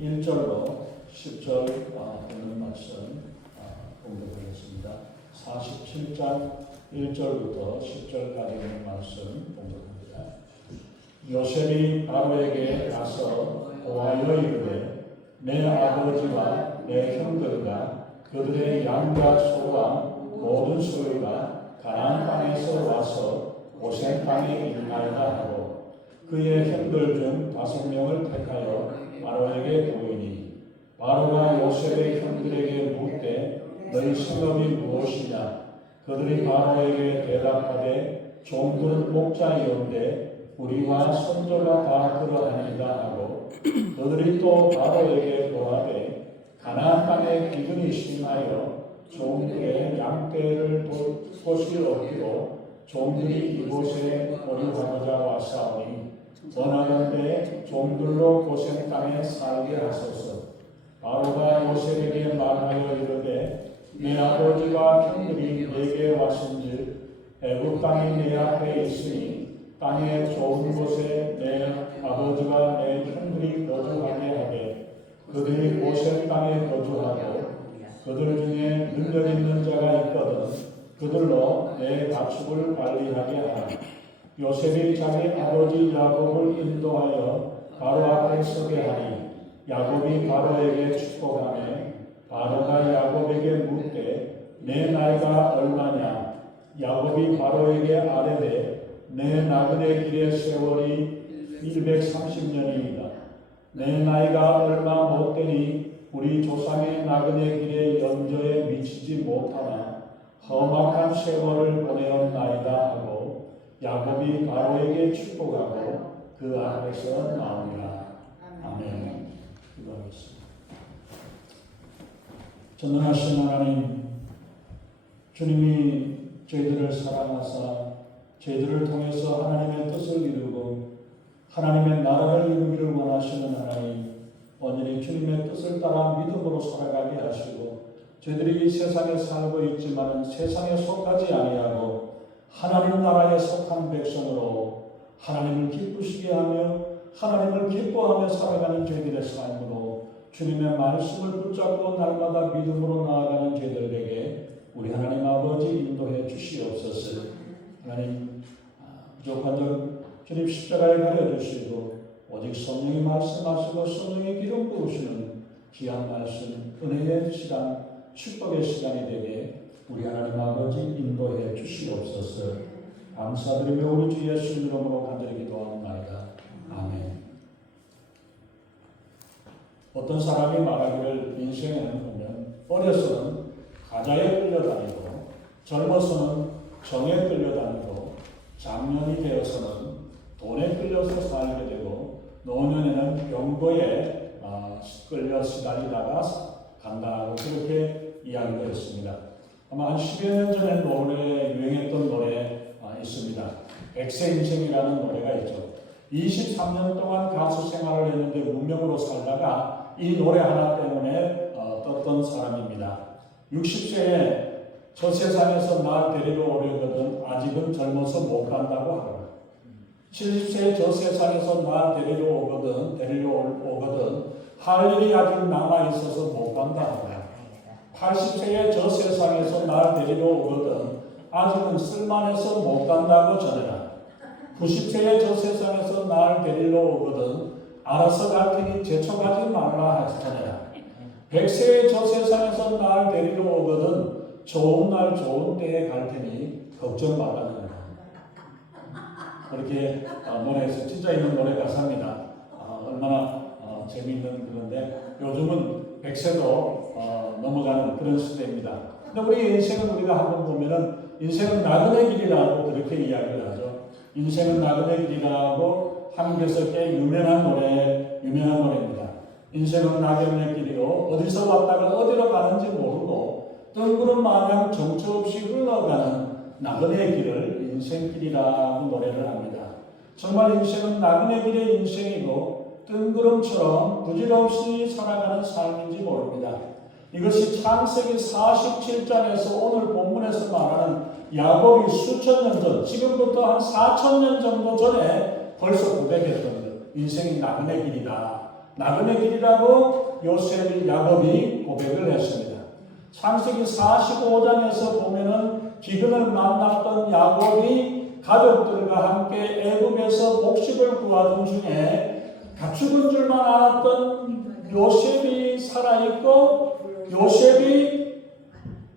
1절로 10절 보는 말씀 공독하겠습니다. 47장 1절부터 10절까지 있는 말씀 공독합니다. 요셉이 바로에게 가서 고하여 이르되 내 아버지와 내 형들과 그들의 양과 소와 모든 소유가 가나안 땅에서 와서 고센 땅에 있나이다 하고 그의 형들 중 5명을 택하여 바로에게 보이니 바로가 요셉의 형들에게 묻되 너희 성업이 무엇이냐? 그들이 바로에게 대답하되 종들은 목자이온데 우리와 선조가 다 그러하니이다 하고 그들이 또 바로에게 고하되 가나안 땅에 기근이 심하여 종들의 양떼를 돌 곳이 없기로 종들이 이곳에 거류하고자 왔사오니 원하건대 종들로 고센 땅에 살게 하소서. 바로가 요셉에게 말하여 이르되 내 아버지와 형들이 내게 왔은즉 애굽 땅이 내 앞에 있으니 땅의 좋은 곳에 내 아버지와 내 형들이 거주하게 하되 그들이 고센 땅에 거주하고 그들 중에 능력 있는 자가 있거든 그들로 내 가축을 관리하게 하라. 요셉이 자기 아버지 야곱을 인도하여 바로 앞에 서게 하니 야곱이 바로에게 축복하며 바로가 야곱에게 묻되 내 나이가 얼마냐? 야곱이 바로에게 아뢰되 내 나그네 길의 세월이 130년이다. 내 나이가 얼마 못되니 우리 조상의 나그네 길의 연조에 미치지 못하나 험악한 세월을 보내었나이다 하고 야곱이 바로에게 축복하고 그 앞에서 나오니라. 아멘. 기도하겠습니다. 전능하신 하나님, 주님이 저희들을 사랑하사 저희들을 통해서 하나님의 뜻을 이루고 하나님의 나라를 이루기를 원하시는 하나님, 온전히 주님의 뜻을 따라 믿음으로 살아가게 하시고 저희들이 이 세상에 살고 있지만 세상에 속하지 아니하고 하나님 나라에 속한 백성으로 하나님을 기쁘시게 하며 하나님을 기뻐하며 살아가는 저희들의 삶으로 주님의 말씀을 붙잡고 날마다 믿음으로 나아가는 저희들에게 우리 하나님 아버지 인도해 주시옵소서. 하나님 부족한 점 주님 십자가에 가려주시고 오직 성령이 말씀하시고 성령의 기름 부으시는 귀한 말씀 은혜의 시간 축복의 시간이 되게 우리 하나님 아버지 인도해 주시옵소서. 감사드리며 우리 주 예수 이름으로 간절히 기도합니다. 아멘. 어떤 사람이 말하기를 인생에는 보면 어려서는 가자에 끌려다니고 젊어서는 정에 끌려다니고 장년이 되어서는 돈에 끌려서 살게 되고 노년에는 병고에 끌려 시달리다가 간다고 그렇게 이야기를 했습니다. 아마 한 10여 년 전에 노래 유행했던 노래 있습니다. 백세 인생이라는 노래가 있죠. 23년 동안 가수 생활을 했는데 무명으로 살다가 이 노래 하나 때문에 떴던 사람입니다. 60세에 저 세상에서 날 데리러 오려거든 아직은 젊어서 못 간다고 하더라. 70세에 저 세상에서 날 데리러 오거든 할 일이 아직 남아있어서 못 간다 하더라. 80세에 저 세상에서 날 데리러 오거든 아직은 쓸만해서 못 간다고 전해라. 90세에 저 세상에서 날 데리러 오거든 알아서 갈 테니 재촉하지 말라 전해라. 100세에 저 세상에서 날 데리러 오거든 좋은 날 좋은 때에 갈 테니 걱정 말라 전해라. 그렇게 노래에서 진짜 있는 노래 가사입니다. 얼마나 재미있는 그런데 요즘은 100세도 넘어가는 그런 시대입니다. 근데 우리 인생은 우리가 한번 보면은 인생은 나그네 길이라고 그렇게 이야기를 하죠. 인생은 나그네 길이라고 한국에서 꽤 유명한 노래입니다. 인생은 나그네 길이요 어디서 왔다가 어디로 가는지 모르고 뜬구름 마냥 정처 없이 흘러가는 나그네 길을 인생길이라고 노래를 합니다. 정말 인생은 나그네 길의 인생이고 뜬구름처럼 부질없이 살아가는 삶인지 모릅니다. 이것이 창세기 47장에서 오늘 본문에서 말하는 야곱이 수천 년 전, 지금부터 한 4,000년 정도 전에 벌써 고백했던 것. 인생이 나그네 길이다. 나그네 길이라고 야곱이 고백을 했습니다. 창세기 45장에서 보면은 기근을 만났던 야곱이 가족들과 함께 애굽에서 곡식을 구하던 중에 죽은 줄만 알았던 요셉이 살아있고 요셉이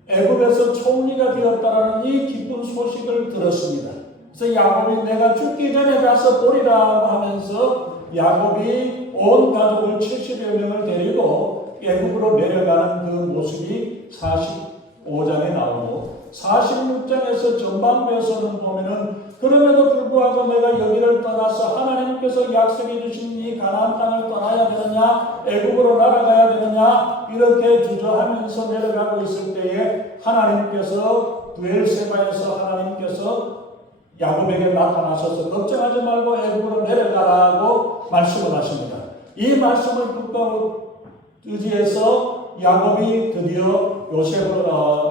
애굽에서 총리가 되었다라는 이 기쁜 소식을 들었습니다. 그래서 야곱이 내가 죽기 전에 가서 보리라고 하면서 야곱이 온 가족을 70여 명을 데리고 애굽으로 내려가는 그 모습이 45장에 나오고 46장에서 전반부에서는 보면은 그럼에도 불구하고 내가 여기를 떠나서 하나님께서 약속해 주신 이 가나안 땅을 떠나야 되느냐 애굽으로 날아가야 되느냐 이렇게 주저하면서 내려가고 있을 때에 하나님께서 브엘세바에서 하나님께서 야곱에게 나타나셔서 걱정하지 말고 애굽으로 내려가라고 말씀을 하십니다. 이 말씀을 붙들고 의지해서 야곱이 드디어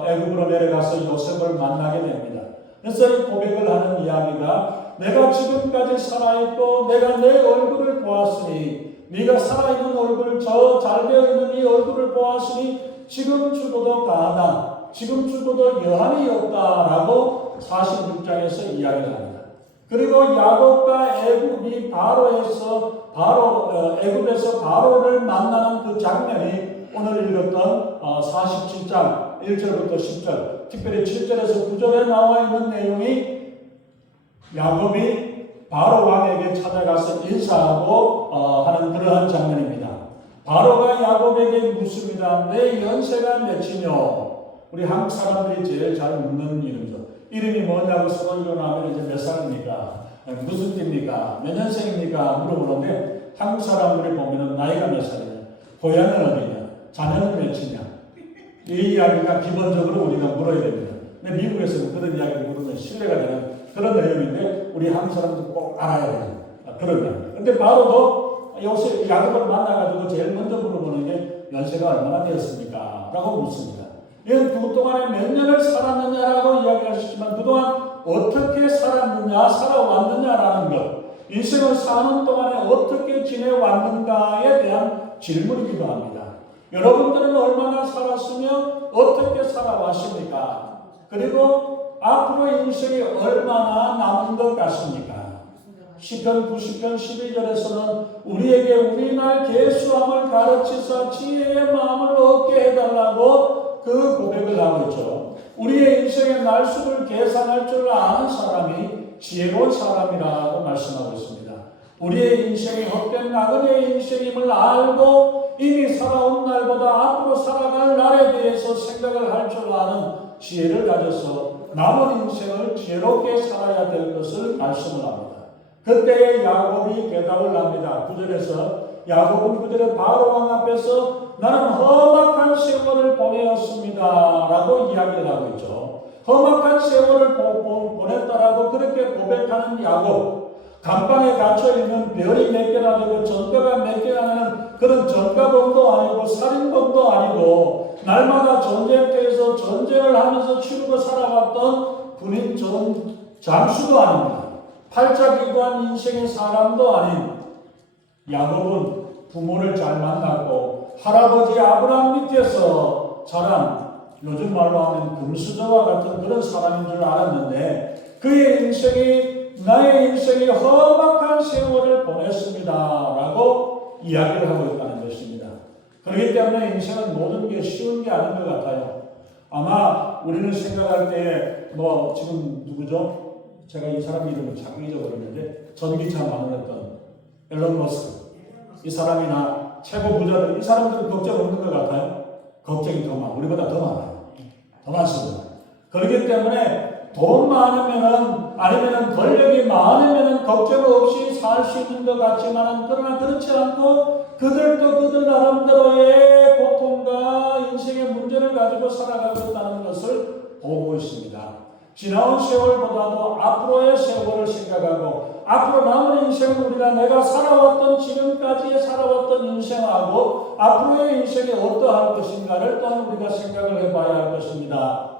애굽으로 내려가서 요셉을 만나게 됩니다. 그래서 이 고백을 하는 이야기가 내가 지금까지 살아있고 내가 내 얼굴을 보았으니 네가 살아있는 얼굴 저 잘되어 있는 이 얼굴을 보았으니 지금 죽어도 가하다 지금 죽어도 여한이 없다라고 46장에서 이야기를 합니다. 그리고 야곱과 애굽이 애굽에서 바로를 만나는 그 장면이 오늘 읽었던 47장 1절부터 10절 특별히 7절에서 9절에 나와 있는 내용이 야곱이 바로 왕에게 찾아가서 인사하고 하는 그러한 장면입니다. 바로가 야곱에게 묻습니다. 내 연세가 몇이뇨? 우리 한국 사람들이 제일 잘 묻는 이름이죠. 이름이 뭐냐고 서로 일어나면 이제 몇 살입니까? 무슨 띠입니까? 몇 년생입니까? 물어보는데 한국 사람들이 보면은 나이가 몇 살이냐? 고향은 어디냐? 자녀는 몇이냐? 이 이야기가 기본적으로 우리가 물어야 됩니다. 근데 미국에서는 그런 이야기를 물으면 신뢰가 되는 그런 내용인데 우리 한국 사람들 꼭 알아야 되는 그런 이야기. 근데 바로도 요새 야곱을 만나가지고 제일 먼저 물어보는 게 연세가 얼마나 되었습니까? 라고 묻습니다. 이건 그동안에 몇 년을 살았느냐라고 이야기하셨지만 그동안 어떻게 살았느냐, 살아왔느냐라는 것, 인생을 사는 동안에 어떻게 지내왔는가에 대한 질문이기도 합니다. 여러분들은 얼마나 살았으며 어떻게 살아왔습니까? 그리고 앞으로 인생이 얼마나 남은 것 같습니까? 시편 90편 12절에서는 우리에게 우리 날 계수함을 가르치사 지혜의 마음을 얻게 해달라고 그 고백을 하고 있죠. 우리의 인생의 날수를 계산할 줄 아는 사람이 지혜로운 사람이라고 말씀하고 있습니다. 우리의 인생이 헛된 나그네의 인생임을 알고 이미 살아온 날보다 앞으로 살아갈 날에 대해서 생각을 할 줄 아는 지혜를 가져서 남은 인생을 지혜롭게 살아야 될 것을 말씀을 합니다. 그때 야곱이 대답을 합니다. 9절에서 야곱은 9절에 바로 왕 앞에서 나는 험악한 세월을 보내었습니다 라고 이야기를 하고 있죠. 험악한 세월을 보냈다라고 그렇게 고백하는 야곱, 감방에 갇혀있는 별이 몇 개나 되고 전가가 몇 개나 되는 그런 전가범도 아니고 살인범도 아니고 날마다 전쟁터에서 전쟁을 하면서 치르고 살아갔던 군인 장수도 아닙니다. 팔자기구한 인생의 사람도 아닌 야곱은 부모를 잘 만났고 할아버지 아브라함 밑에서 자란 요즘 말로 하면 금수저와 같은 그런 사람인 줄 알았는데 그의 나의 인생이 험악한 세월을 보냈습니다 라고 이야기를 하고 있다는 것입니다. 그렇기 때문에 인생은 모든 게 쉬운 게 아닌 것 같아요. 아마 우리는 생각할 때 지금 누구죠? 제가 이 사람 이름을 자꾸 잊어버렸는데 전기차 만들었던 앨런 머스크 이 사람이나 최고 부자들 이 사람들은 걱정 없는 것 같아요. 걱정이 더 많아. 우리보다 더 많아요. 더 많습니다. 그렇기 때문에 돈 많으면은 아니면은 권력이 많으면은 걱정 없이 살 수 있는 것 같지만은 그러나 그렇지 않고 그들도 그들 나름대로의 고통과 인생의 문제를 가지고 살아가고 있다는 것을 보고 있습니다. 지나온 세월보다도 앞으로의 세월을 생각하고 앞으로 남은 인생은 우리가 내가 살아왔던 지금까지의 살아왔던 인생하고 앞으로의 인생이 어떠할 것인가를 또한 우리가 생각을 해봐야 할 것입니다.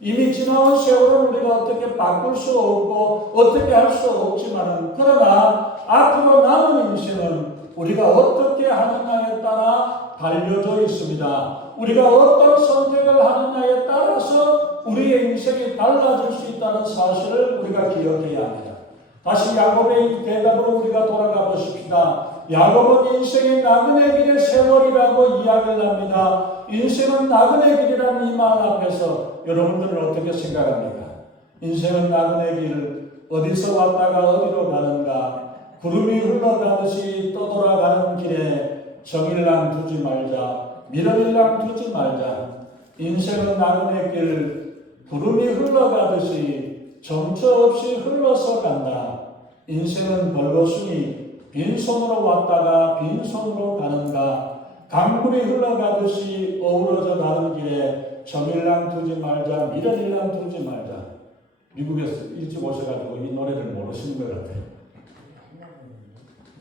이미 지나온 세월을 우리가 어떻게 바꿀 수 없고 어떻게 할 수 없지만은 그러나 앞으로 남은 인생은 우리가 어떻게 하느냐에 따라 달려져 있습니다. 우리가 어떤 선택을 하느냐에 따라서 우리의 인생이 달라질 수 있다는 사실을 우리가 기억해야 합니다. 다시 야곱의 대답으로 우리가 돌아가 보십시다. 야곱은 인생의 나그네 길의 세월이라고 이야기를 합니다. 인생은 나그네 길이라는 이 말 앞에서 여러분들은 어떻게 생각합니까? 인생은 나그네 길, 어디서 왔다가 어디로 가는가? 구름이 흘러가듯이 떠돌아가는 길에 정일랑 두지 말자, 미련일랑 두지 말자. 인생은 나그네 길, 구름이 흘러가듯이 정처 없이 흘러서 간다. 인생은 벌거숭이 빈손으로 왔다가 빈손으로 가는가. 강물이 흘러가듯이 어우러져 가는 길에 정일랑 두지 말자, 미련일랑 두지 말자. 미국에서 일찍 오셔가지고 이 노래를 모르시는 것 같아요.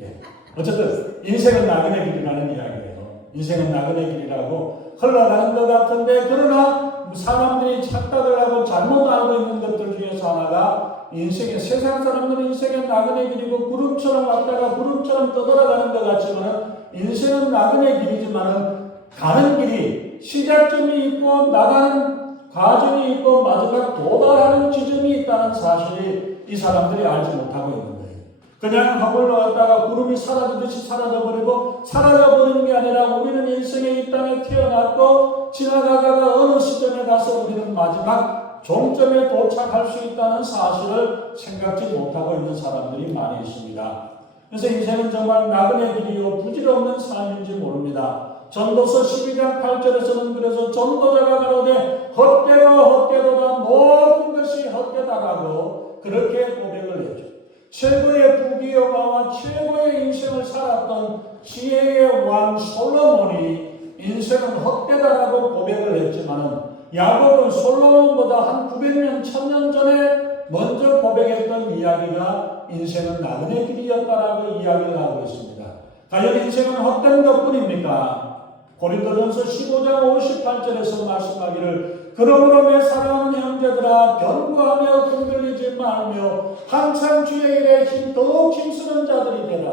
예. 어쨌든 인생은 나그네 길이라는 이야기예요. 인생은 나그네 길이라고 흘러가는 것 같은데, 그러나 사람들이 착각을 하고 잘못 알고 있는 것들 중에서 하나가 인생의, 세상 사람들은 인생의 나그네 길이고 구름처럼 왔다가 구름처럼 떠돌아가는 것 같지만 인생은 나그네 길이지만 가는 길이 시작점이 있고 나가는 과정이 있고 마지막 도달하는 지점이 있다는 사실이 이 사람들이 알지 못하고 있는 거예요. 그냥 허물러 왔다가 구름이 사라지듯이 사라져버리고, 사라져버리는 게 아니라 우리는 인생의 이 땅에 태어났고 지나가다가 어느 시점에 가서 우리는 마지막 종점에 도착할 수 있다는 사실을 생각지 못하고 있는 사람들이 많이 있습니다. 그래서 인생은 정말 나그네 길이요 부질없는 삶인지 모릅니다. 전도서 12장 8절에서는 그래서 전도자가 가로되 헛되도다 모든 것이 헛되다라고 그렇게 고백을 했죠. 최고의 부귀영화와 최고의 인생을 살았던 지혜의 왕 솔로몬이 인생은 헛되다라고 고백을 했지만은 야곱은 솔로몬보다 한 900년, 1000년 전에 먼저 고백했던 이야기가 인생은 나그네 길이었다라고 이야기를 하고 있습니다. 과연 인생은 헛된 것뿐입니까? 고린도전서 15장 58절에서 말씀하기를 그러므로 내 사랑하는 형제들아 견고하며 흔들리지 말며 항상 주의 일에 더욱 힘쓰는 자들이 되라.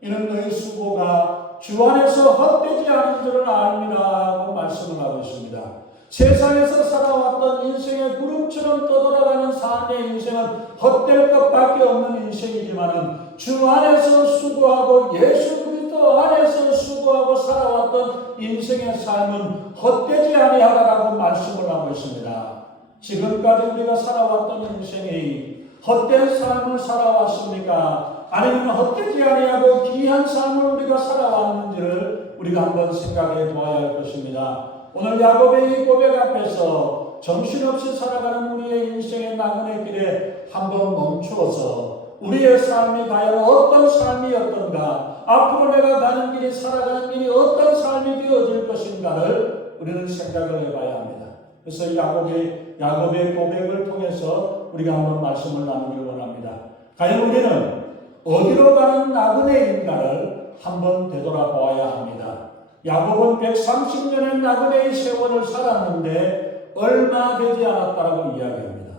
이는 너희 수고가 주 안에서 헛되지 않은 줄을 알미라고 말씀을 하고 있습니다. 세상에서 살아왔던 인생의 구름처럼 떠돌아가는 삶의 인생은 헛될 것밖에 없는 인생이지만 주 안에서 수고하고 예수 그리스도 안에서 수고하고 살아왔던 인생의 삶은 헛되지 아니하다라고 말씀을 하고 있습니다. 지금까지 우리가 살아왔던 인생이 헛된 삶을 살아왔습니까? 아니면 헛되지 아니하고 귀한 삶을 우리가 살아왔는지를 우리가 한번 생각해 보아야 할 것입니다. 오늘 야곱의 이 고백 앞에서 정신없이 살아가는 우리의 인생의 나그네 길에 한번 멈추어서 우리의 삶이 과연 어떤 삶이었던가, 앞으로 내가 가는 길이, 살아가는 길이 어떤 삶이 되어질 것인가를 우리는 생각을 해봐야 합니다. 그래서 야곱의 고백을 통해서 우리가 한번 말씀을 나누길 원합니다. 과연 우리는 어디로 가는 나그네인가를 한번 되돌아보아야 합니다. 야곱은 130년의 나그네의 세월을 살았는데 얼마 되지 않았다라고 이야기합니다.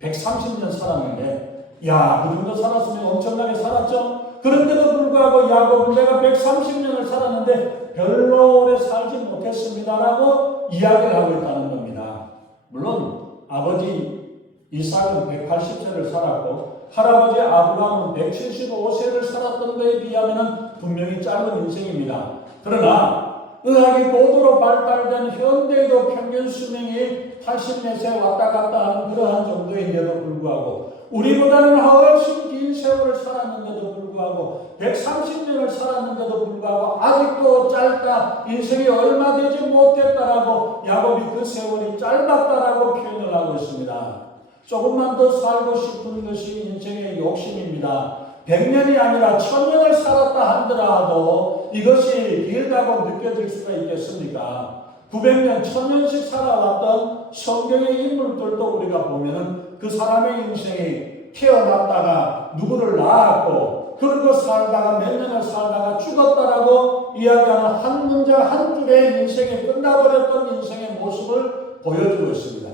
130년 살았는데 그 정도 살았으면 엄청나게 살았죠. 그런데도 불구하고 야곱은 내가 130년을 살았는데 별로 오래 살지 못했습니다라고 이야기를 하고 있다는 겁니다. 물론 아버지 이삭은 180세를 살았고 할아버지 아브라함은 175세를 살았던 것에 비하면 분명히 짧은 인생입니다. 그러나 의학이 고도로 발달된 현대에도 평균 수명이 80몇 왔다 갔다 하는 그러한 정도인데도 불구하고 우리보다는 훨씬 긴 세월을 살았는데도 불구하고 130년을 살았는데도 불구하고 아직도 짧다, 인생이 얼마 되지 못했다라고 야곱이 그 세월이 짧았다라고 표현을 하고 있습니다. 조금만 더 살고 싶은 것이 인생의 욕심입니다. 100년이 아니라 1000년을 살았다 하더라도 이것이 길다고 느껴질 수가 있겠습니까? 900년, 1000년씩 살아왔던 성경의 인물들도 우리가 보면은 그 사람의 인생이 태어났다가 누구를 낳았고 그리고 살다가 몇 년을 살다가 죽었다라고 이야기하는 한 문장 한 줄의 인생이 끝나버렸던 인생의 모습을 보여주고 있습니다.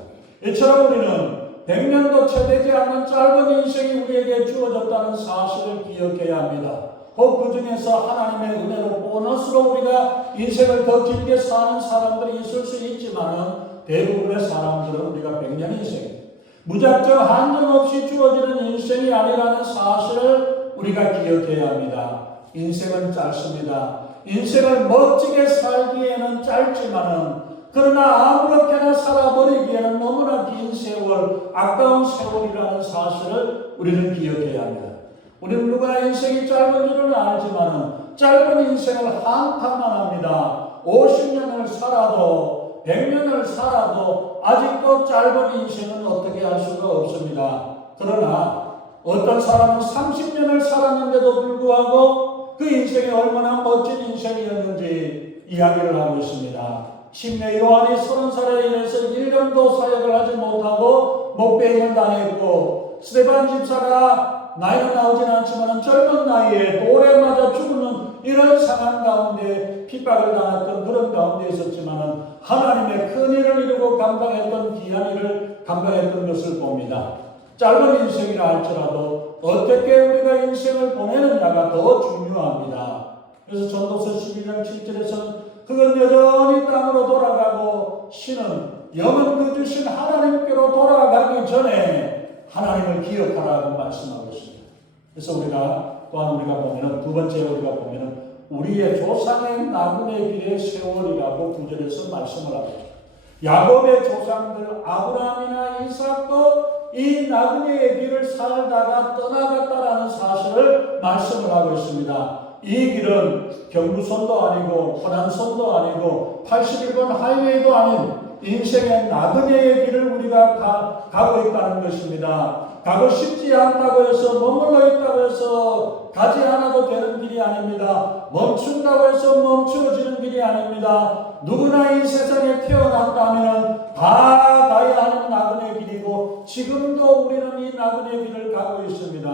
이처럼 우리는 100년도 채 되지 않는 짧은 인생이 우리에게 주어졌다는 사실을 기억해야 합니다. 그 중에서 하나님의 은혜로 보너스로 우리가 인생을 더 길게 사는 사람들이 있을 수 있지만 대부분의 사람들은 우리가 100년 인생, 무작정 한정없이 주어지는 인생이 아니라는 사실을 우리가 기억해야 합니다. 인생은 짧습니다. 인생을 멋지게 살기에는 짧지만은 그러나 아무렇게나 살아버리기에는 너무나 긴 세월, 아까운 세월이라는 사실을 우리는 기억해야 합니다. 우리는 누구나 인생이 짧은 줄은 알지만은 짧은 인생을 한탄만 합니다. 50년을 살아도 100년을 살아도 아직도 짧은 인생은 어떻게 할 수가 없습니다. 그러나 어떤 사람은 30년을 살았는데도 불구하고 그 인생이 얼마나 멋진 인생이었는지 이야기를 하고 있습니다. 침례 요한이 30살에 이래서 1년도 사역을 하지 못하고 목베임을 당했고, 스데반 집사가 나이는 나오진 않지만 젊은 나이에 돌에 맞아 죽는 이런 상황 가운데 핍박을 당했던 그런 가운데 있었지만 하나님의 큰 일을 이루고 감당했던 귀한 일을 감당했던 것을 봅니다. 짧은 인생이라 할지라도 어떻게 우리가 인생을 보내느냐가 더 중요합니다. 그래서 전도서 12장 7절에서는 그건 여전히 땅으로 돌아가고 신은 영은 그 주신 하나님께로 돌아가기 전에 하나님을 기억하라고 말씀하고 있습니다. 그래서 우리가 또한 우리가 보면은 두 번째 우리가 보면은 우리의 조상의 나그네 길의 세월이라고 9절에서 말씀을 합니다. 야곱의 조상들 아브라함이나 이삭도 이 나그네의 길을 살다가 떠나갔다라는 사실을 말씀을 하고 있습니다. 이 길은 경부선도 아니고 호남선도 아니고 81번 하이웨이도 아닌 인생의 나그네의 길을 우리가 가고 있다는 것입니다. 가고 싶지 않다고 해서 머물러 있다고 해서 가지 않아도 되는 길이 아닙니다. 멈춘다고 해서 멈추어지는 길이 아닙니다. 누구나 이 세상에 태어났다면 다 가야 하는 나그네 길이고 지금도 우리는 이 나그네 길을 가고 있습니다.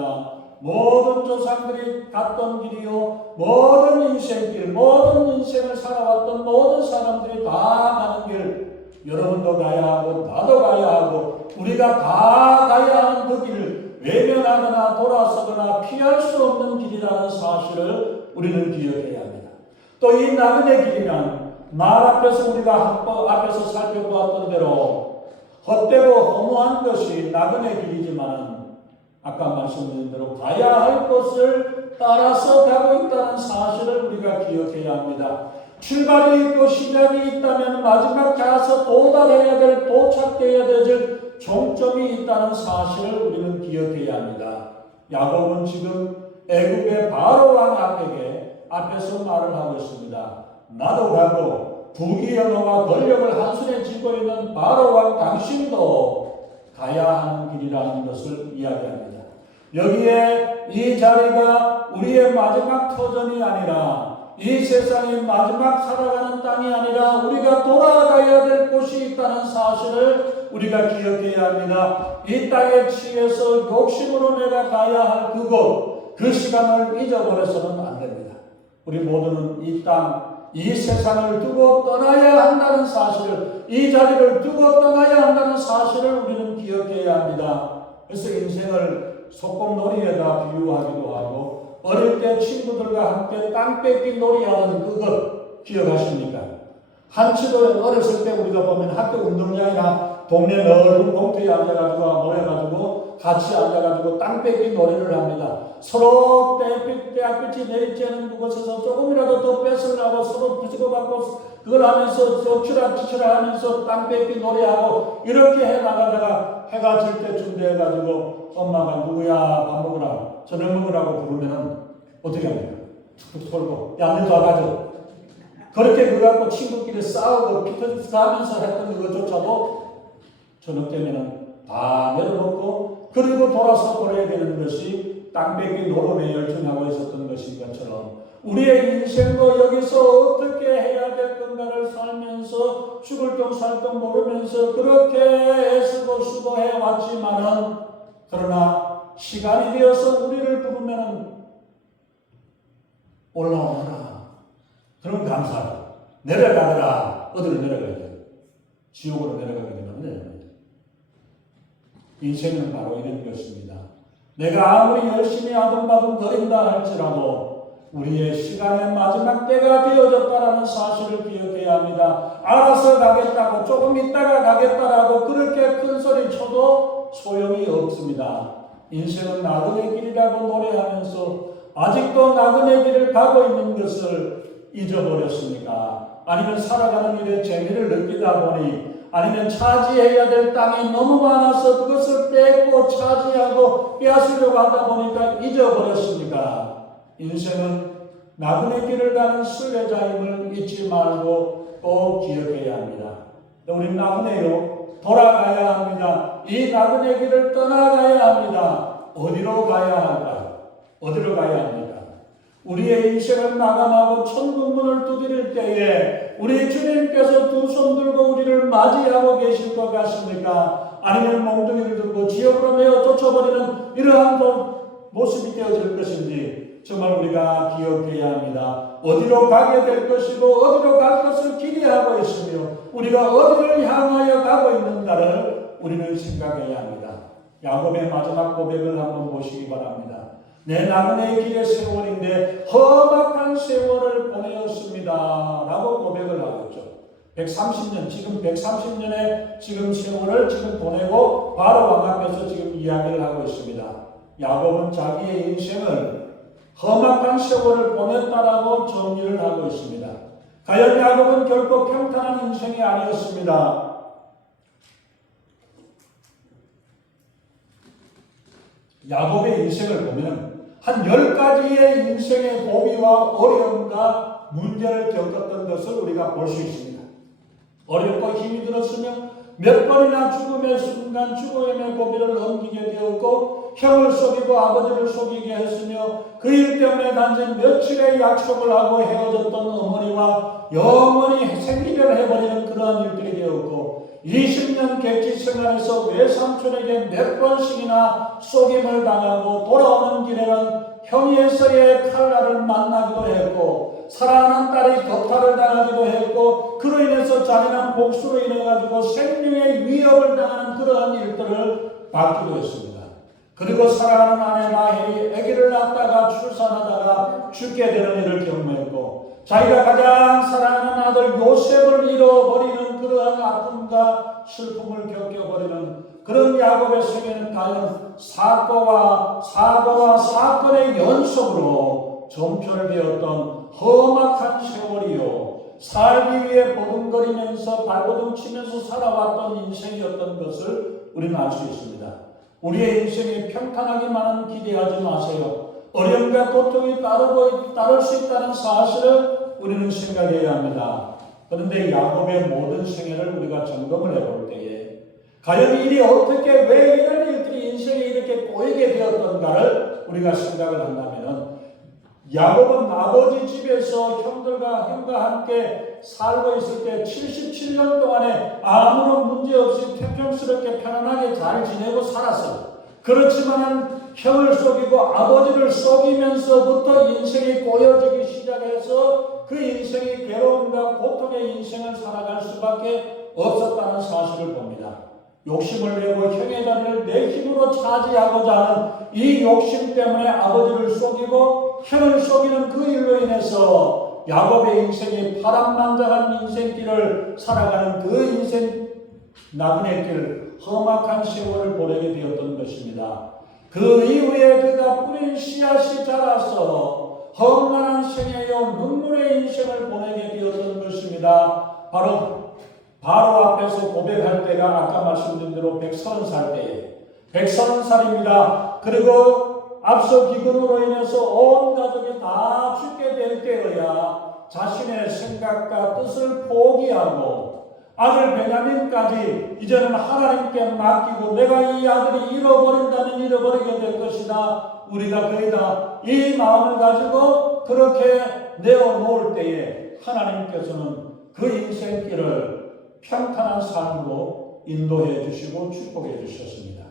모든 조상들이 갔던 길이요, 모든 인생길, 모든 인생을 살아왔던 모든 사람들이 다 가는 길, 여러분도 가야 하고 나도 가야 하고 우리가 다 가야 하는 그 길을 외면하거나 돌아서거나 피할 수 없는 길이라는 사실을 우리는 기억해야 합니다. 또 이 나그네 길이란 말 앞에서 우리가 앞에서 살펴보았던 대로 헛되고 허무한 것이 나그네 길이지만 아까 말씀드린 대로 가야 할 것을 따라서 가고 있다는 사실을 우리가 기억해야 합니다. 출발이 있고 시작이 있다면 마지막 가서 도달해야 될, 도착해야 될 종점이 있다는 사실을 우리는 기억해야 합니다. 야곱은 지금 애굽의 바로 왕 앞에서 말을 하고 있습니다. 나도 가고 부귀영화와 권력을 한순에 쥐고 있는 바로 왕 당신도 가야 하는 길이라는 것을 이야기합니다. 여기에 이 자리가 우리의 마지막 터전이 아니라 이 세상의 마지막 살아가는 땅이 아니라 우리가 돌아가야 될 곳이 있다는 사실을 우리가 기억해야 합니다. 이 땅에 취해서 욕심으로 내가 가야 할 그곳, 그 시간을 잊어버려서는 안 됩니다. 우리 모두는 이 땅, 이 세상을 두고 떠나야 한다는 사실을, 이 자리를 두고 떠나야 한다는 사실을 우리는 기억해야 합니다. 그래서 인생을 소꿉놀이에다 비유하기도 하고 어릴 때 친구들과 함께 땅 뺏기 놀이하는 그것 기억하십니까? 한치도 어렸을 때 우리가 보면 학교 운동장이나 동네 넓은 공터에 앉아가지고 모여가지고 같이 앉아가지고 땅 뺏기 놀이를 합니다. 서로 떼약볕이 내리쬐는 그곳에서 조금이라도 더 뺏으려고 서로 부수고받고 그걸 하면서 조추락지추락 하면서 땅 뺏기 놀이하고 이렇게 해나가다가 해가 질 때쯤 돼가지고 엄마가 누구야 밥 먹으라 저녁 먹으라고 부르면은 어떻게 합니까? 툭툭 털고 야 너도 와가지고 그렇게 그거 갖고 친구끼리 싸우고 피터스 하면서 했던 그것조차도 저녁 때면은 다 내려놓고 그리고 돌아서 버려야 되는 것이 땅뺏기 노름에 열중하고 있었던 것인 것처럼 우리의 인생도 여기서 어떻게 해야 될 건가를 살면서 죽을 똥 살 똥 모르면서 그렇게 애쓰고 수고해 왔지만은 그러나 시간이 되어서 우리를 부르면은 올라오라. 그럼 감사하다. 내려가더라. 어디로 내려가야 돼요? 지옥으로 내려가게 되면 내려갑니다. 인생은 바로 이런 것입니다. 내가 아무리 열심히 아둥바둥 거린다 할지라도 우리의 시간의 마지막 때가 되어졌다라는 사실을 기억해야 합니다. 알아서 가겠다고 조금 있다가 가겠다라고 그렇게 큰 소리 쳐도 소용이 없습니다. 인생은 나그네 길이라고 노래하면서 아직도 나그네 길을 가고 있는 것을 잊어버렸습니까? 아니면 살아가는 일에 재미를 느끼다 보니, 아니면 차지해야 될 땅이 너무 많아서 그것을 뺏고 차지하고 빼앗으려고 하다 보니까 잊어버렸습니까? 인생은 나그네 길을 가는 순례자임을 잊지 말고 꼭 기억해야 합니다. 우리 나그네요, 돌아가야 합니다. 이 나그네 길을 떠나가야 합니다. 어디로 가야 할까요? 어디로 가야 합니까? 우리의 인생을 마감하고 천국문을 두드릴 때에 우리 주님께서 두 손 들고 우리를 맞이하고 계실 것 같습니까? 아니면 몽둥이를 들고 지옥으로 내어 쫓아버리는 이러한 모습이 되어질 것인지 정말 우리가 기억해야 합니다. 어디로 가게 될 것이고 어디로 갈 것을 기대하고 있으며 우리가 어디를 향하여 가고 있는가를 우리는 생각해야 합니다. 야곱의 마지막 고백을 한번 보시기 바랍니다. 내 나그네의 길의 세월인데 험악한 세월을 보내었습니다 라고 고백을 하고 있죠. 130년, 지금 130년의 지금 세월을 지금 보내고 바로 왕 앞에서 지금 이야기를 하고 있습니다. 야곱은 자기의 인생을 험악한 세월을 보냈다라고 정리를 하고 있습니다. 과연 야곱은 결코 평탄한 인생이 아니었습니다. 야곱의 인생을 보면 한 10가지의 인생의 고비와 어려움과 문제를 겪었던 것을 우리가 볼 수 있습니다. 어렵고 힘이 들었으며 몇 번이나 죽음의 순간 죽음의 고비를 넘기게 되었고 형을 속이고 아버지를 속이게 했으며 그 일 때문에 단지 며칠의 약속을 하고 헤어졌던 어머니와 영원히 생이별해버리는 그러한 일들이 되었고 20년 객지 생활에서 외삼촌에게 몇 번씩이나 속임을 당하고 돌아오는 길에는 형에서의 칼날을 만나기도 했고 사랑하는 딸이 격탈을 당하기도 했고 그로 인해서 잔인한 복수로 인해가지고 생명의 위협을 당하는 그러한 일들을 받기도 했습니다. 그리고 사랑하는 아내 라헬이 아기를 낳다가 출산하다가 죽게 되는 일을 경험했고 자기가 가장 사랑하는 아들 요셉을 잃어버리는 그러한 아픔과 슬픔을 겪어버리는 그런 야곱의 생애는 과연 사고와 사건의 연속으로 점철되었던 험악한 세월이요 살기 위해 보듬거리면서 발버둥 치면서 살아왔던 인생이었던 것을 우리는 알 수 있습니다. 우리의 인생이 평탄하기만은 기대하지 마세요. 어려움과 고통이 따를 수 있다는 사실을 우리는 생각해야 합니다. 그런데 야곱의 모든 생애를 우리가 점검을 해볼 때에 과연 일이 어떻게 왜 이런 일들이 인생에 이렇게 꼬이게 되었던가를 우리가 생각을 한다면 야곱은 아버지 집에서 형과 함께 살고 있을 때 77년 동안에 아무런 문제 없이 태평스럽게 편안하게 잘 지내고 살았어요. 그렇지만 형을 속이고 아버지를 속이면서부터 인생이 꼬여지기 시작해서 그 인생이 괴로움과 고통의 인생을 살아갈 수밖에 없었다는 사실을 봅니다. 욕심을 내고 형의 자리를 내 힘으로 차지하고자 하는 이 욕심 때문에 아버지를 속이고 형을 속이는 그 일로 인해서 야곱의 인생이 파란만장한 인생길을 살아가는 그 인생 나그네 길 험악한 세월을 보내게 되었던 것입니다. 그 이후에 그가 뿌린 씨앗이 자라서 험난한 생애요 눈물의 인생을 보내게 되었던 것입니다. 바로 앞에서 고백할 때가 아까 말씀드린 대로 130살 때에 130살입니다. 그리고 앞서 기근으로 인해서 온 가족이 다 죽게 될 때여야 자신의 생각과 뜻을 포기하고 아들 베냐민까지 이제는 하나님께 맡기고 내가 이 아들이 잃어버린다면 잃어버리게 될 것이다. 우리가 거의 다 이 마음을 가지고 그렇게 내어놓을 때에 하나님께서는 그 인생길을 평탄한 삶으로 인도해 주시고 축복해 주셨습니다.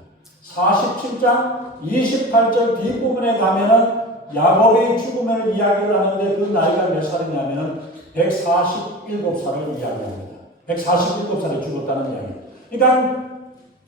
47장 28절 뒷부분에 가면은 야곱의 죽음을 이야기를 하는데 그 나이가 몇 살이냐면 147살을 이야기합니다. 147살에 죽었다는 이야기. 그러니까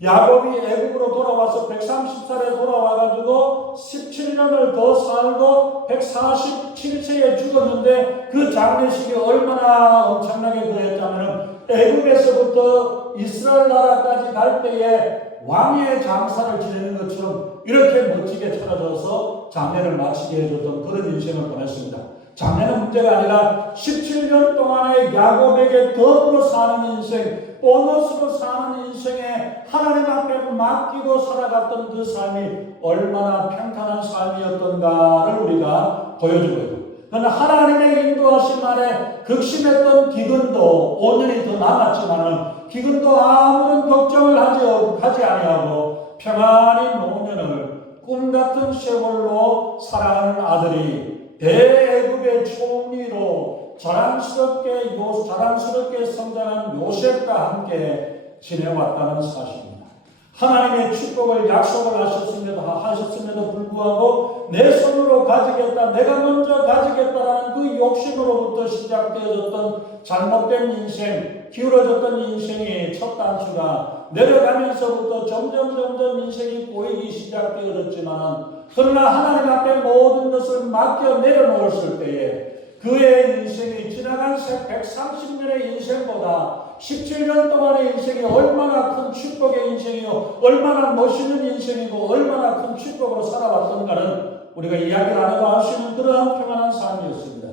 야곱이 애굽으로 돌아와서 130살에 돌아와가지고 17년을 더 살고 147세에 죽었는데 그 장례식이 얼마나 엄청나게 그랬다면 애굽에서부터 이스라엘 나라까지 갈 때에 왕의 장사를 지내는 것처럼 이렇게 멋지게 차려져서 장례를 마치게 해줬던 그런 인생을 보냈습니다. 장례는 문제가 아니라 17년 동안의 야곱에게 더불어 사는 인생, 보너스로 사는 인생에 하나님 앞에 맡기고 살아갔던 그 삶이 얼마나 평탄한 삶이었던가를 우리가 보여주고 있고, 그러나 하나님의 인도하심 아래 극심했던 기근도 5년이 더 남았지만은 기근도 아무런 걱정을 하지 아니하고 평안히 노년을 꿈같은 세월로 살아가는 아들이 대애굽의 총리로 자랑스럽게 성장한 요셉과 함께 지내왔다는 사실입니다. 하나님의 축복을 약속을 하셨음에도 불구하고 내 손으로 가지겠다, 내가 먼저 가지겠다라는 그 욕심으로부터 시작되어졌던 잘못된 인생, 기울어졌던 인생의 첫 단추가 내려가면서부터 점점 인생이 꼬이기 시작되어졌지만, 그러나 하나님 앞에 모든 것을 맡겨 내려놓았을 때에 그의 인생이 지나간 130년의 인생보다 17년 동안의 인생이 얼마나 큰 축복의 인생이요, 얼마나 멋있는 인생이고 얼마나 큰 축복으로 살아왔던가는 우리가 이야기를 안 해도 알 수 있는 그러한 평안한 삶이었습니다.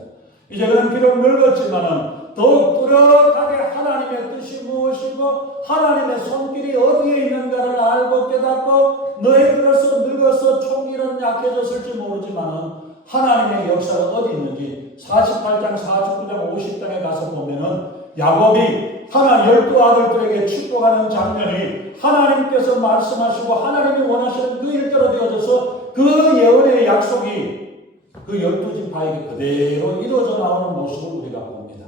이제는 비록 늙었지만은 더욱 뚜렷하게 하나님의 뜻이 무엇이고 하나님의 손길이 어디에 있는가를 알고 깨닫고, 너희 들어서 늙어서 총기는 약해졌을지 모르지만은 하나님의 역사가 어디 있는지 48장, 49장, 50장에 가서 보면은 야곱이 하나 12아들들에게 축복하는 장면이 하나님께서 말씀하시고 하나님이 원하시는 그 일대로 되어져서 그 예언의 약속이 그 12지파에게 그대로 이루어져 나오는 모습을 우리가 봅니다.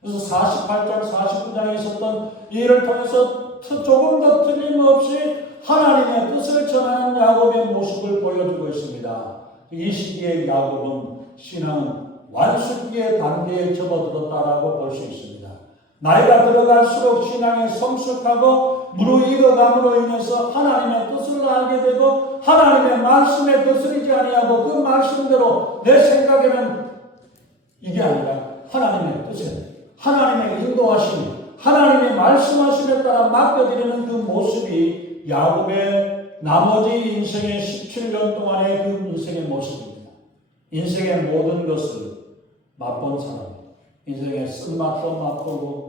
그래서 48장, 49장에 있었던 이 일을 통해서 조금 더 틀림없이 하나님의 뜻을 전하는 야곱의 모습을 보여주고 있습니다. 이 시기에 야곱은 신앙은 완숙기의 단계에 접어들었다라고 볼 수 있습니다. 나이가 들어갈수록 신앙이 성숙하고 무르익어감으로 인해서 하나님의 뜻을 알게 되고 하나님의 말씀에 거스르지 아니하고 그 말씀대로 내 생각에는 이게 아니라 하나님의 뜻에, 하나님의 인도하심이, 하나님의 말씀하심에 따라 맡겨드리는 그 모습이 야곱의 나머지 인생의 17년 동안의 그 인생의 모습입니다. 인생의 모든 것을 맛본 사람, 인생의 쓴맛도 맛보고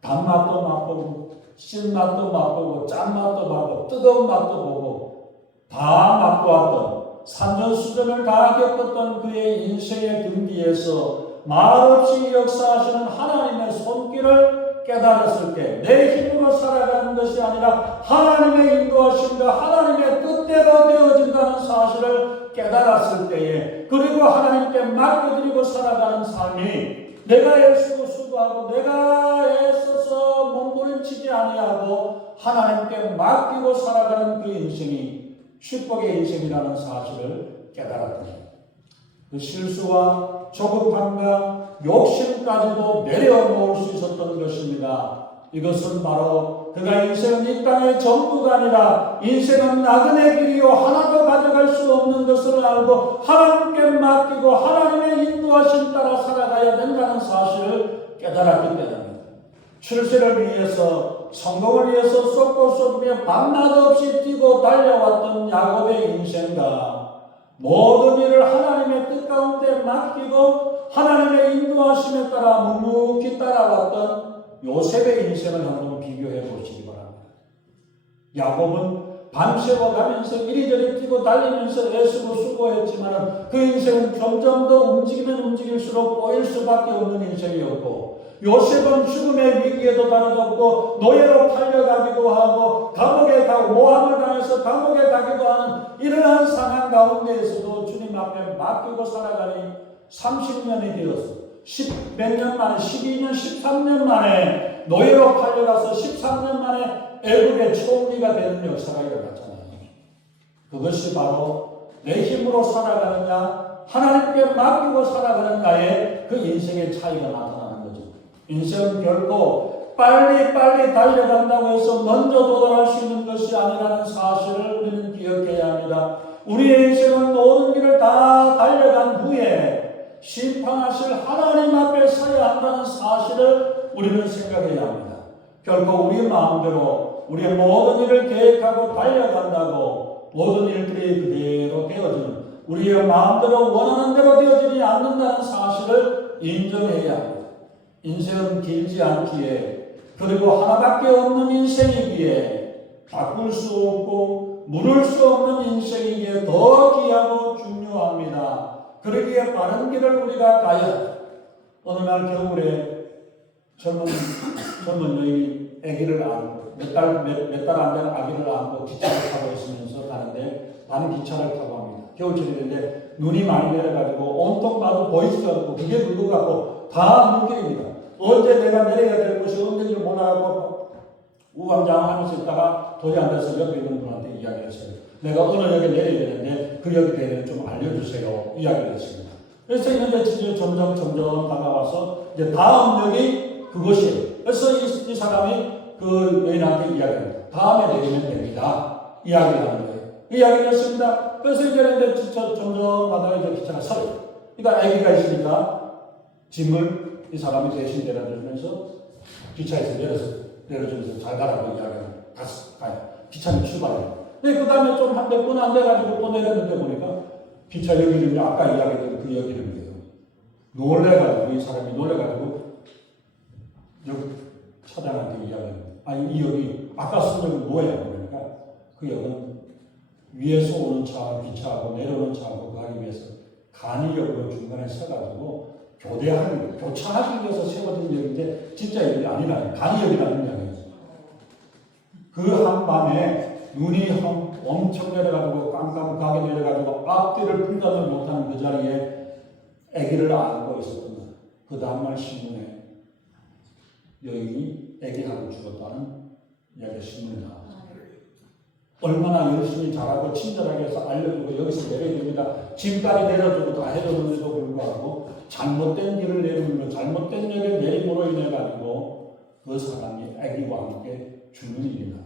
단맛도 맛보고 신맛도 맛보고 짠맛도 맛보고 뜨거운 맛도 보고 다 맛보았던, 산전수전을 다 겪었던 그의 인생의 등 뒤에서 말없이 역사하시는 하나님의 손길을 깨달았을 때 내 힘으로 살아가는 것이 아니라 하나님의 인도하심과 하나님의 뜻대로 되어진다는 사실을 깨달았을 때에, 그리고 하나님께 맡겨드리고 살아가는 삶이 내가 애쓰고 수고하고 내가 애써서 몸부림치지 아니하고 하나님께 맡기고 살아가는 그 인생이 축복의 인생이라는 사실을 깨달았다. 그 실수와 조급함과 욕심까지도 내려놓을 수 있었던 것입니다. 이것은 바로 그가 인생은 이 땅의 전부가 아니라 인생은 나그네 길이요 하나도 가져갈 수 없는 것을 알고 하나님께 맡기고 하나님의 인도하심 따라 살아가야 된다는 사실을 깨달았기 때문입니다. 출세를 위해서, 성공을 위해서 쏟고 쏟으며 밤낮 없이 뛰고 달려왔던 야곱의 인생과 모든 일을 하나님의 뜻 가운데 맡기고 하나님의 인도하심에 따라 묵묵히 따라왔던 요셉의 인생을 한번 비교해 보시기 바랍니다. 야곱은 밤새워 가면서 이리저리 뛰고 달리면서 애쓰고 수고했지만 그 인생은 점점 더 움직이면 움직일수록 꼬일 수밖에 없는 인생이었고, 요셉은 죽음의 위기에도 다뤄졌고 노예로 팔려가기도 하고 감옥에 가고 모함을 당해서 감옥에 가기도 하는 이러한 상황 가운데에서도 주님 앞에 맡기고 살아가니 30년이 되어서 10몇 년 만에 12년 13년 만에 노예로 팔려가서 13년 만에 애굽의 총리가 되는 역사가 일어났잖아요. 그것이 바로 내 힘으로 살아가느냐 하나님께 맡기고 살아가는가의 그 인생의 차이가 나타나는 거죠. 인생은 결코 빨리 달려간다고 해서 먼저 도달할 수 있는 것이 아니라는 사실을 우리는 기억해야 합니다. 우리의 인생은 모든 길을 다 달려간 후에 심판하실 하나님 앞에 서야 한다는 사실을 우리는 생각해야 합니다. 결코 우리 마음대로 우리의 모든 일을 계획하고 달려간다고 모든 일들이 그대로 되어지는, 우리의 마음대로 원하는 대로 되어지지 않는다는 사실을 인정해야 합니다. 인생은 길지 않기에, 그리고 하나밖에 없는 인생이기에, 바꿀 수 없고 물을 수 없는 인생이기에 더 귀하고 중요합니다. 그러기에 바른 길을 우리가 가야. 어느 날 겨울에 젊은 여인이 아기를 안고 몇 달 안 된 아기를 안고 기차를 타고 있으면서 가는데, 나는 기차를 타고 합니다. 겨울철인데 눈이 많이 내려가지고 온통 봐도 보이지도 않고 그게 그거 같고 다 눈길입니다. 언제 내가 내려야 될 곳이 언제인지 몰라가지고 우왕좌왕하면서 있다가 도저히 안 돼서 옆에 있는 분한테 이야기를 했어요. 내가 어느 역에 내려야 되는데 그 역에 대해서 좀 알려주세요. 이야기를 했습니다. 그래서 있는데 점점 다가와서 이제 다음 역이 그것이에요. 그래서 이 사람이 그 여인한테 이야기합니다. 다음에 내리면 됩니다. 이야기를 하는 거예요. 이야기를 했습니다. 그래서 이제 점점 가다가 이제 기차가 서요. 그러니까 아기가 있으니까 짐을 이 사람이 대신 내려주면서 기차에서 내려주면서 잘 가라고 이야기하고 가요. 기차는 출발해요. 근데 그 다음에 좀 한 몇 분 안 돼가지고 또 내렸는데 보니까 기차 역 이름이 아까 이야기했던 그 역 이름이에요. 놀래가지고, 이 사람이 놀래가지고 역 차장한테 이야기합니다. 아니, 이 역이 아까 쓴 역은 뭐예요? 그러니까 그 역은 위에서 오는 차, 기차하고 내려오는 차하고 가기 위해서 간이역으로 중간에 서가지고 교차하기 위해서 세워진 역인데 진짜 역이 아니라는, 간이역이라는 이야기죠. 그 한밤에 눈이 엄청 내려가지고 깜깜하게 내려가지고 앞뒤를 분간을 못하는 그 자리에 아기를 안고 있었던 거예요. 그 다음날 신문에 여인이 아기하고 죽었다는 이야기가 신문에 나왔어요. 얼마나 열심히 잘하고 친절하게 해서 알려주고 여기서 내려야 됩니다. 짐까지 내려주고 다 해줬는데도 불구하고 잘못된 길을 내리는 거, 잘못된 역에 내림으로 인해 가지고 그 사람이 아기와 함께 죽는 일이 납니다.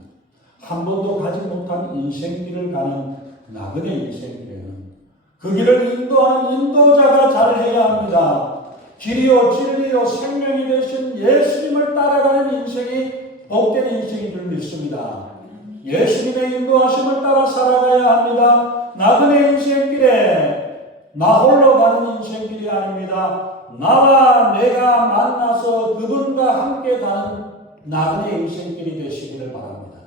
한 번도 가지 못한 인생길을 가는 나그네 인생길에는 그 길을 인도하는 인도자가 잘해야 합니다. 길이요 진리요 생명이 되신 예수님을 따라가는 인생이 복된 인생인 줄 믿습니다. 예수님의 인도하심을 따라 살아가야 합니다. 나그네 인생길에 나 홀로 가는 인생길이 아닙니다. 나와 내가 만나서 그분과 함께 가는 나그네 인생길이 되시기를 바랍니다.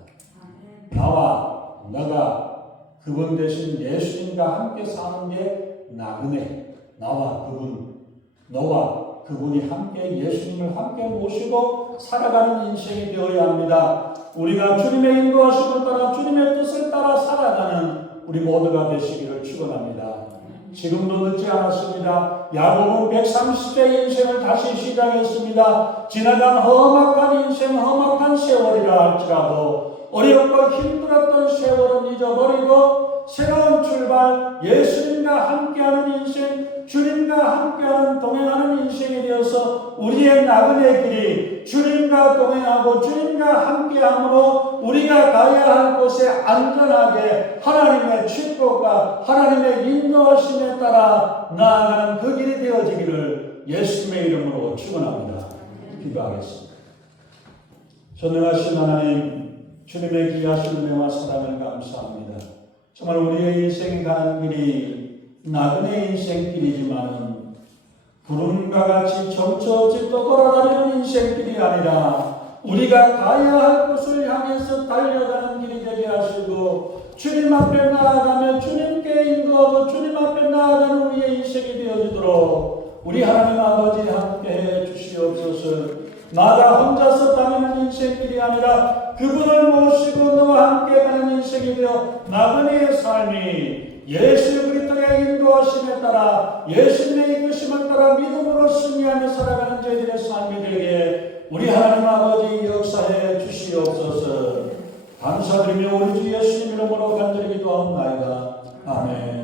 나와 너가 그분 대신 예수님과 함께 사는 게 나그네, 나와 그분, 너와 그분이 함께 예수님을 함께 모시고 살아가는 인생이 되어야 합니다. 우리가 주님의 인도하심을 따라 주님의 뜻을 따라 살아가는 우리 모두가 되시기를 축원합니다. 지금도 늦지 않았습니다. 야곱은 130대 인생을 다시 시작했습니다. 지나간 험악한 인생, 험악한 세월이라 할지라도 어렵고 힘들었던 세월은 잊어버리고 새로운 출발, 예수님과 함께하는 인생, 주님과 함께하는 동행하는 인생이 되어서 우리의 나그네 길이 주님과 동행하고 주님과 함께함으로 우리가 가야 할 곳에 안전하게 하나님의 축복과 하나님의 인도하심에 따라 나아가는 그 길이 되어지기를 예수님의 이름으로 축원합니다. 기도하겠습니다. 전능하신 하나님, 주님의 귀하신 은혜와 사랑을 감사합니다. 정말 우리의 인생이 가는 길이 나그네 인생길이지만은 구름과 같이 점처없이 떠돌아다니는 인생길이 아니라 우리가 가야 할 곳을 향해서 달려가는 길이 되게 하시고 주님 앞에 나아가며 주님께 인도하고 주님 앞에 나아가는 우리의 인생이 되어지도록 우리 하나님 아버지 함께해 주시옵소서. 나가 혼자서 다니는 인생길이 아니라 그분을 모시고 너와 함께 가는 인생이 되어 나그네의 삶이 예수 그리스도의 인도하심에 따라 예수님의 이끄심을 따라 믿음으로 승리하며 살아가는 저희들의 삶이 되게 우리 하나님 아버지 역사해 주시옵소서. 감사드리며 우리 주 예수님 이름으로 간절히 기도하옵나이다. 아멘.